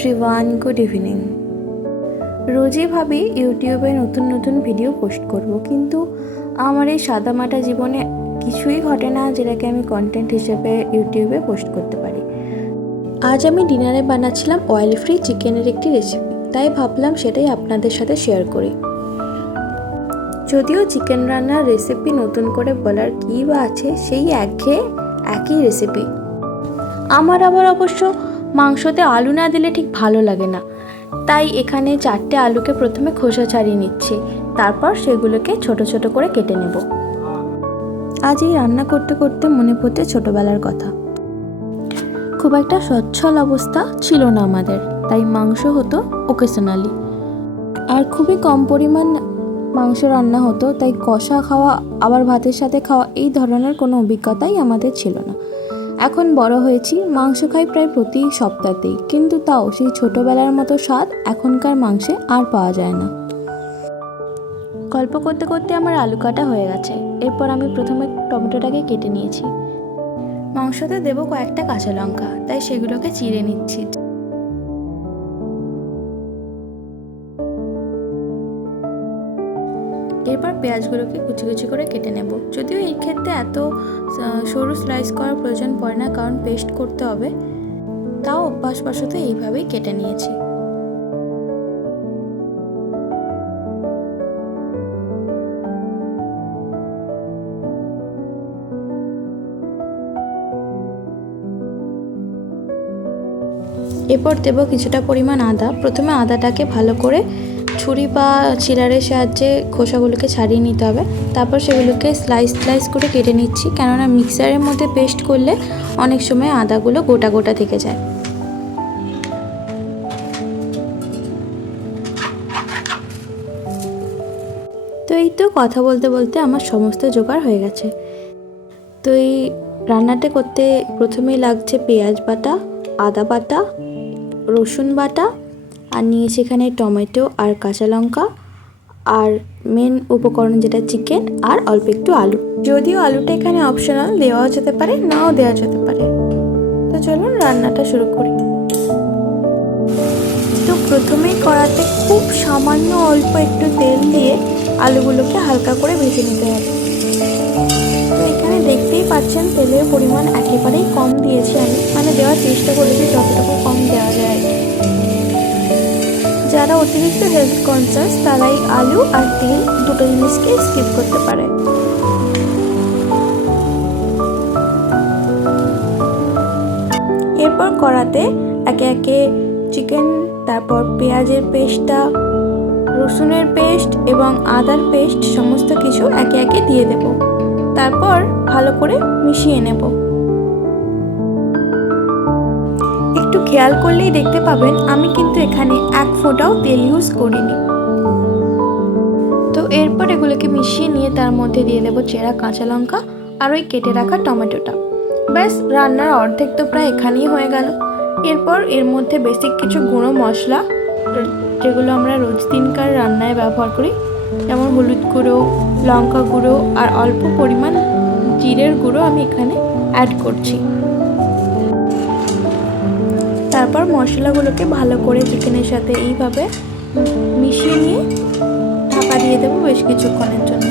Everyone, good evening. রোজই ভাবি ইউটিউবে নতুন নতুন ভিডিও পোস্ট করব, কিন্তু আমার এই সাদামাটা জীবনে কিছুই ঘটে না যেটাকে আমি কন্টেন্ট হিসেবে ইউটিউবে পোস্ট করতে পারি। আজ আমি ডিনারে বানাচ্ছিলাম অয়েল ফ্রি চিকেনের একটি রেসিপি, তাই ভাবলাম সেটাই আপনাদের সাথে শেয়ার করি। যদিও চিকেন রান্নার রেসিপি নতুন করে বলার কী বা আছে, সেই একই রেসিপি। আমার আবার অবশ্য মাংসতে আলু না দিলে ঠিক ভালো লাগে না, তাই এখানে 4টে আলুকে প্রথমে খোসা ছাড়িয়ে নিচ্ছি, তারপর সেগুলোকে ছোট ছোট করে কেটে নেব। আজ এই রান্না করতে করতে মনে পড়তে ছোটবেলার কথা। খুব একটা সচ্ছল অবস্থা ছিল না আমাদের, তাই মাংস হতো ওকেশনালি, আর খুবই কম পরিমাণ মাংস রান্না হতো, তাই কষা খাওয়া আবার ভাতের সাথে খাওয়া এই ধরনের কোনো অভিজ্ঞতাই আমাদের ছিল না। এখন বড় হয়েছি, মাংস খাই প্রায় প্রতি সপ্তাহতেই, কিন্তু তাও সেই ছোটোবেলার মতো স্বাদ এখনকার মাংসে আর পাওয়া যায় না। গল্প করতে করতে আমার আলু কাটা হয়ে গেছে। এরপর আমি প্রথমে টমেটোটাকে কেটে নিয়েছি। মাংসতে দেবো কয়েকটা কাঁচা লঙ্কা, তাই সেগুলোকে চিড়ে নিচ্ছি। এরপর পেঁয়াজগুলোকে কুচি কুচি করে কেটে নেব। যদিও এই ক্ষেত্রে এত সরু স্লাইস করার প্রয়োজন পড়ে না, কারণ পেস্ট করতে হবে, তাও অভ্যাসবশত এইভাবেই কেটে নিয়েছি। এরপর দেব কিছুটা পরিমাণ আদা। প্রথমে আদাটাকে ভালো করে ছুরি বা ছিলারের সাহায্যে খোসাগুলোকে ছাড়িয়ে নিতে হবে, তারপর সেগুলোকে স্লাইস করে কেটে নিচ্ছি, কেননা মিক্সারের মধ্যে পেস্ট করলে অনেক সময় আদাগুলো গোটা গোটা থেকে যায়। তো এই তো কথা বলতে বলতে আমার সমস্ত জোগাড় হয়ে গেছে। তো এই রান্নাটা করতে প্রথমেই লাগছে পেঁয়াজ বাটা, আদা বাটা, রসুন বাটা, আর নিয়েছি এখানে টমেটো আর কাঁচা লঙ্কা, আর মেন উপকরণ যেটা চিকেন, আর অল্প একটু আলু। যদিও আলুটা এখানে অপশনাল, দেওয়াও যেতে পারে, নাও দেওয়া যেতে পারে। তো চলুন রান্নাটা শুরু করি। তো প্রথমেই কড়াতে খুব সামান্য অল্প একটু তেল দিয়ে আলুগুলোকে হালকা করে ভেজে নিতে হবে। তো এখানে দেখতেই পাচ্ছেন তেলের পরিমাণ একেবারেই কম দিয়েছি আমি, মানে দেওয়ার চেষ্টা করেছি যতটুকু কম দেওয়া যায়। যারা অতিরিক্ত হেলথ কনসাস তারাই আলু আর তেল দুটো জিনিসকে স্কিপ করতে পারে। এরপর কড়াতে একে একে চিকেন, তারপর পেঁয়াজের পেস্টটা, রসুনের পেস্ট এবং আদার পেস্ট সমস্ত কিছু একে একে দিয়ে দেব। তারপর ভালো করে মিশিয়ে নেব। একটু খেয়াল করলেই দেখতে পাবেন আমি কিন্তু এখানে এক ফোঁটাও তেল ইউজ করিনি। তো এরপর এগুলোকে মিশিয়ে নিয়ে তার মধ্যে দিয়ে দেবো চেরা কাঁচা লঙ্কা আর ওই কেটে রাখা টমেটোটা। ব্যাস, রান্নার অর্ধেক তো প্রায় এখানেই হয়ে গেল। এরপর এর মধ্যে বেসিক কিছু গুঁড়ো মশলা, যেগুলো আমরা রোজ দিনকার রান্নায় ব্যবহার করি, যেমন হলুদ গুঁড়ো, লঙ্কা গুঁড়ো আর অল্প পরিমাণ জিরের গুঁড়ো আমি এখানে অ্যাড করছি। তারপর মশলাগুলোকে ভালো করে চিকেনের সাথে এইভাবে মিশিয়ে নিয়ে ঢাকা দিয়ে দেবো বেশ কিছুক্ষণের জন্য।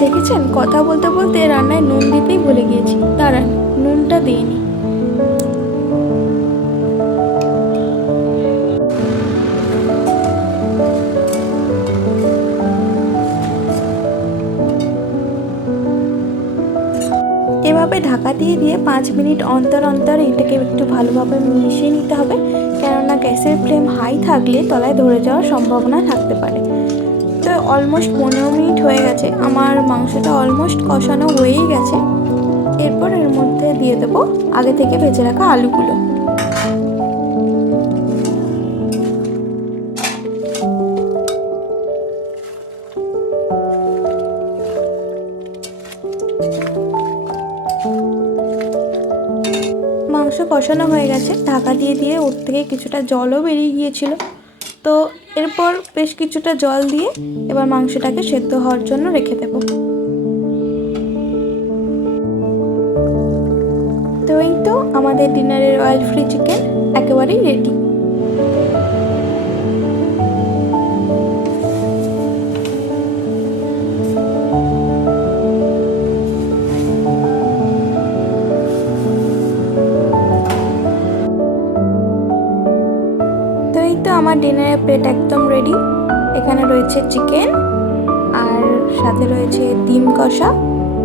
দেখেছেন, কথা বলতে বলতে রান্নায় নুন দিতেই ভুলে গিয়েছি। দাঁড়ান, নুনটা দিয়ে নিই। এভাবে ঢাকা দিয়ে 5 মিনিট অন্তর অন্তর এটাকে একটু ভালোভাবে মিশিয়ে নিতে হবে, কেননা গ্যাসের ফ্লেম হাই থাকলে তলায় ধরে যাওয়ার সম্ভাবনা থাকতে পারে। তো অলমোস্ট 15 মিনিট হয়ে গেছে, আমার মাংসটা অলমোস্ট কষানো হয়েই গেছে। এরপর এর মধ্যে দিয়ে দেবো আগে থেকে ভেজে রাখা আলুগুলো। মাংস কষানো হয়ে গেছে, ঢাকা দিয়ে ওর থেকে কিছুটা জলও বেরিয়ে গিয়েছিল। তো এরপর বেশ কিছুটা জল দিয়ে এবার মাংসটাকে সেদ্ধ হওয়ার জন্য রেখে দেব। তো এই তো আমাদের ডিনারের অয়েল ফ্রি চিকেন একেবারেই রেডি। তো এই তো আমার ডিনারের প্লেট একদম রেডি। এখানে রয়েছে চিকেন, আর সাথে রয়েছে ডিম কষা,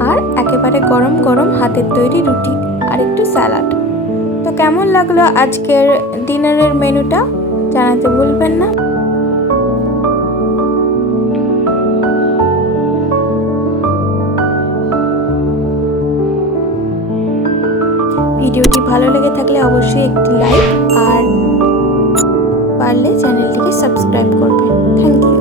আর একেবারে গরম গরম হাতের তৈরি রুটি, আর একটু স্যালাড। তো কেমন লাগলো আজকের ডিনারের মেনুটা জানাতে ভুলবেন না। ভিডিওটি ভালো লেগে থাকলে অবশ্যই একটি লাইক, আর পারলে চ্যানেলটিকে সাবস্ক্রাইব করবেন। Thank you.